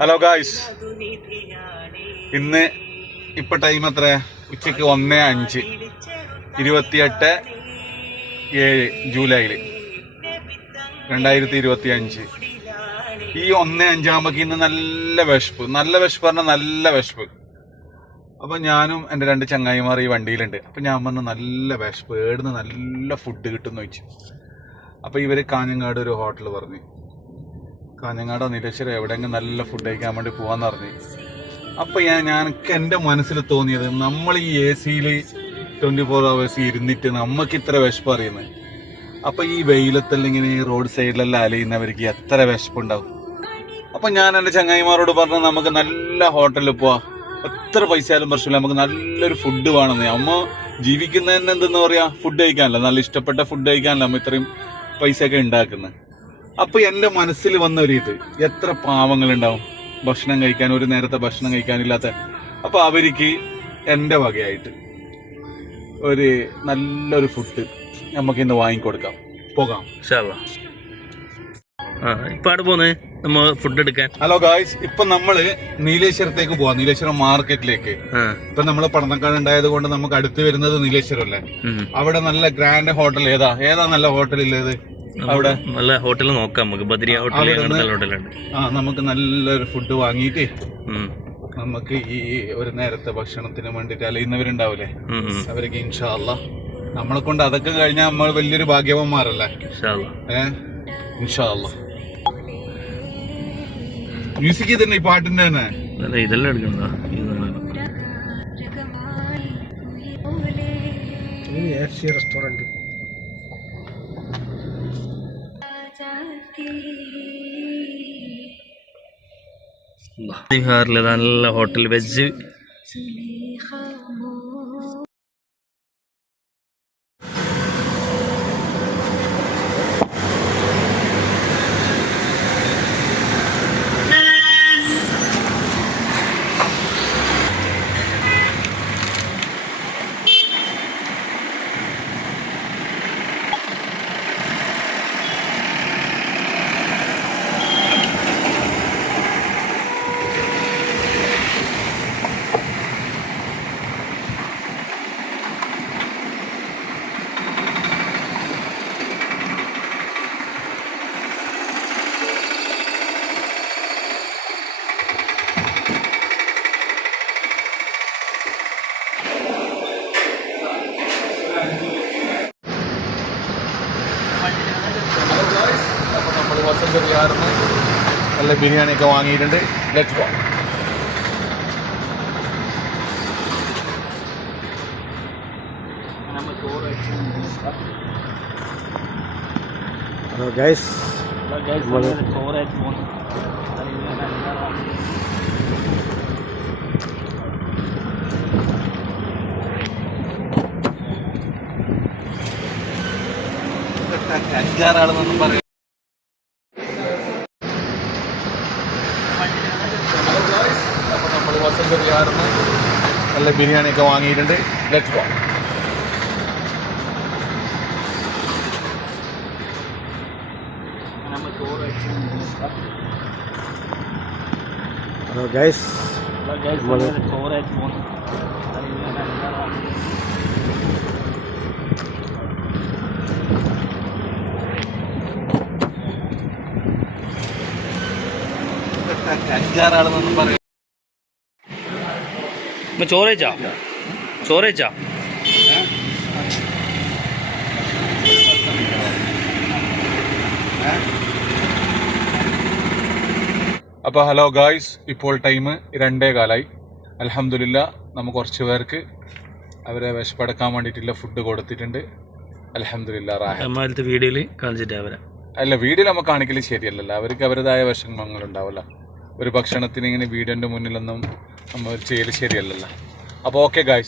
Hello guys ഇന്ന് ഇപ്പൊ time എത്ര ഉച്ചയ്ക്ക് ഒന്ന് അഞ്ച്. ഇരുപത്തിയെട്ട് ഏഴ് ജൂലൈയിൽ. രണ്ടായിരത്തി ഇരുപത്തി അഞ്ച് ഈ ഒന്ന് അഞ്ചാകുമ്പോക്ക് ഇന്ന് നല്ല വിശപ്പ്. നല്ല വിശപ്പ് പറഞ്ഞാൽ നല്ല വിശപ്പ്. അപ്പൊ ഞാനും എന്റെ രണ്ട് ചങ്ങായിമാർ ഈ വണ്ടിയിലുണ്ട്. അപ്പൊ ഞാൻ പറഞ്ഞു നല്ല വിശപ്പ്. ഏടുന്ന് നല്ല ഫുഡ് കിട്ടുമെന്ന് ചോദിച്ചു. അപ്പൊ ഇവർ കാഞ്ഞങ്ങാട് ഒരു ഹോട്ടൽ പറഞ്ഞു. കാഞ്ഞങ്ങാടോ നിരശ്വരം എവിടെയെങ്കിലും നല്ല ഫുഡ് കഴിക്കാൻ വേണ്ടി പോവാന്ന് പറഞ്ഞു അപ്പൊ ഞാൻ ഞാനൊക്കെ എന്റെ മനസ്സിൽ തോന്നിയത് നമ്മൾ ഈ എ സിയിൽ ട്വന്റി ഫോർ അവേഴ്സ് ഇരുന്നിട്ട് നമുക്ക് ഇത്ര വിശപ്പ് അറിയുന്നത് അപ്പൊ ഈ വെയിലത്തെല്ലാം ഈ റോഡ് സൈഡിലെല്ലാം അലയുന്നവർക്ക് എത്ര വിശപ്പുണ്ടാവും? അപ്പൊ ഞാൻ എന്റെ ചങ്ങായിമാരോട് പറഞ്ഞു നമുക്ക് നല്ല ഹോട്ടലിൽ പോവാ. എത്ര പൈസ ആയാലും പ്രശ്നമില്ല. നമുക്ക് നല്ലൊരു ഫുഡ് വേണമെന്ന്. അമ്മ ജീവിക്കുന്നതന്നെ എന്തെന്ന് പറയാ? ഫുഡ് കഴിക്കാനല്ല. നല്ല ഇഷ്ടപ്പെട്ട ഫുഡ് കഴിക്കാനല്ല അമ്മ ഇത്രയും പൈസ ഒക്കെ ഉണ്ടാക്കുന്നത് അപ്പൊ എന്റെ മനസ്സിൽ വന്ന ഒരു ഇത്. എത്ര പാവങ്ങൾ ഉണ്ടാവും ഭക്ഷണം കഴിക്കാൻ ഒരു നേരത്തെ ഭക്ഷണം കഴിക്കാനില്ലാത്ത. അപ്പൊ അവർക്ക് എന്റെ വകയായിട്ട് ഒരു നല്ലൊരു ഫുഡ് നമുക്ക് ഇന്ന് വാങ്ങിക്കൊടുക്കാം. പോകാം. നമ്മ ഫുഡ് എടുക്കാൻ. ഹലോ ഗായ്സ് ഇപ്പൊ നമ്മൾ നീലേശ്വരത്തേക്ക് പോവാം. നീലേശ്വരം മാർക്കറ്റിലേക്ക്. ഇപ്പൊ നമ്മൾ പടന്നക്കാട് ഉണ്ടായത് കൊണ്ട് നമുക്ക് അടുത്ത് വരുന്നത് നീലേശ്വരം അല്ലേ അവിടെ നല്ല ഗ്രാൻഡ് ഹോട്ടൽ ഏതാ? ഏതാ നല്ല ഹോട്ടൽ ഉള്ളത്? അവിടെ നല്ല ഹോട്ടൽ നോക്കാം. നമുക്ക് ബദ്രിയ ഹോട്ടൽ ഹോട്ടലുണ്ട് ആ നമുക്ക് നല്ലൊരു ഫുഡ് വാങ്ങിയിട്ട് നമുക്ക് ഈ ഒരു നേരത്തെ ഭക്ഷണത്തിന് വേണ്ടിട്ട് അലയുന്നവരുണ്ടാവില്ലേ അവരൊക്കെ ഇൻഷാല്ല നമ്മളെ കൊണ്ട് അതൊക്കെ കഴിഞ്ഞാൽ നമ്മൾ വലിയൊരു ഭാഗ്യവന്മാരല്ലേ? ഏഹ് ഇൻഷാല്ല മ്യൂസിക് തന്നെ ഈ പാട്ടിന്റെ തന്നെ? അല്ല ഇതെല്ലാം എടുക്കണതാ ഇത് നല്ലതാ. നല്ല ഹോട്ടൽ വെജ് അപ്പൊ നമ്മൾ വസന്ത വിഹാറിന് നല്ല ബിരിയാണി ഒക്കെ വാങ്ങിയിട്ടുണ്ട് ലെറ്റ് ഗോ ഹലോ ഗൈസ് അഞ്ചാറാളെന്നൊന്നും പറയും അപ്പൊ നമ്മൾ വസന്ത വിഹാറിന് നല്ല ബിരിയാണി ഒക്കെ വാങ്ങിയിട്ടുണ്ട് let's go hello guys hello guys ഇപ്പൊ ചോറ് വെച്ചാ ചോറേച്ചാ ചോറേച്ചാ അപ്പോൾ ഹലോ ഗായ്സ് ഇപ്പോൾ ടൈം രണ്ടേ കാലായി. അലഹമില്ല നമുക്ക് കുറച്ച് പേർക്ക് അവരെ വിശപ്പടക്കാൻ വേണ്ടിയിട്ടുള്ള ഫുഡ് കൊടുത്തിട്ടുണ്ട്. അലഹമില്ല വീഡിയോയിൽ കാണിച്ചിട്ട് അവരെ. അല്ല വീഡിയോയിൽ നമ്മൾ കാണിക്കൽ ശരിയല്ലല്ലോ. അവർക്ക് അവരുടേതായ വിഷമങ്ങളുണ്ടാവല്ലോ. ഉണ്ടാവില്ല ഒരു ഭക്ഷണത്തിന് ഇങ്ങനെ വീടിന്റെ മുന്നിലൊന്നും നമ്മൾ ചെയ്യൽ ശരിയല്ലല്ലോ. അപ്പോൾ ഓക്കെ ഗായ്സ്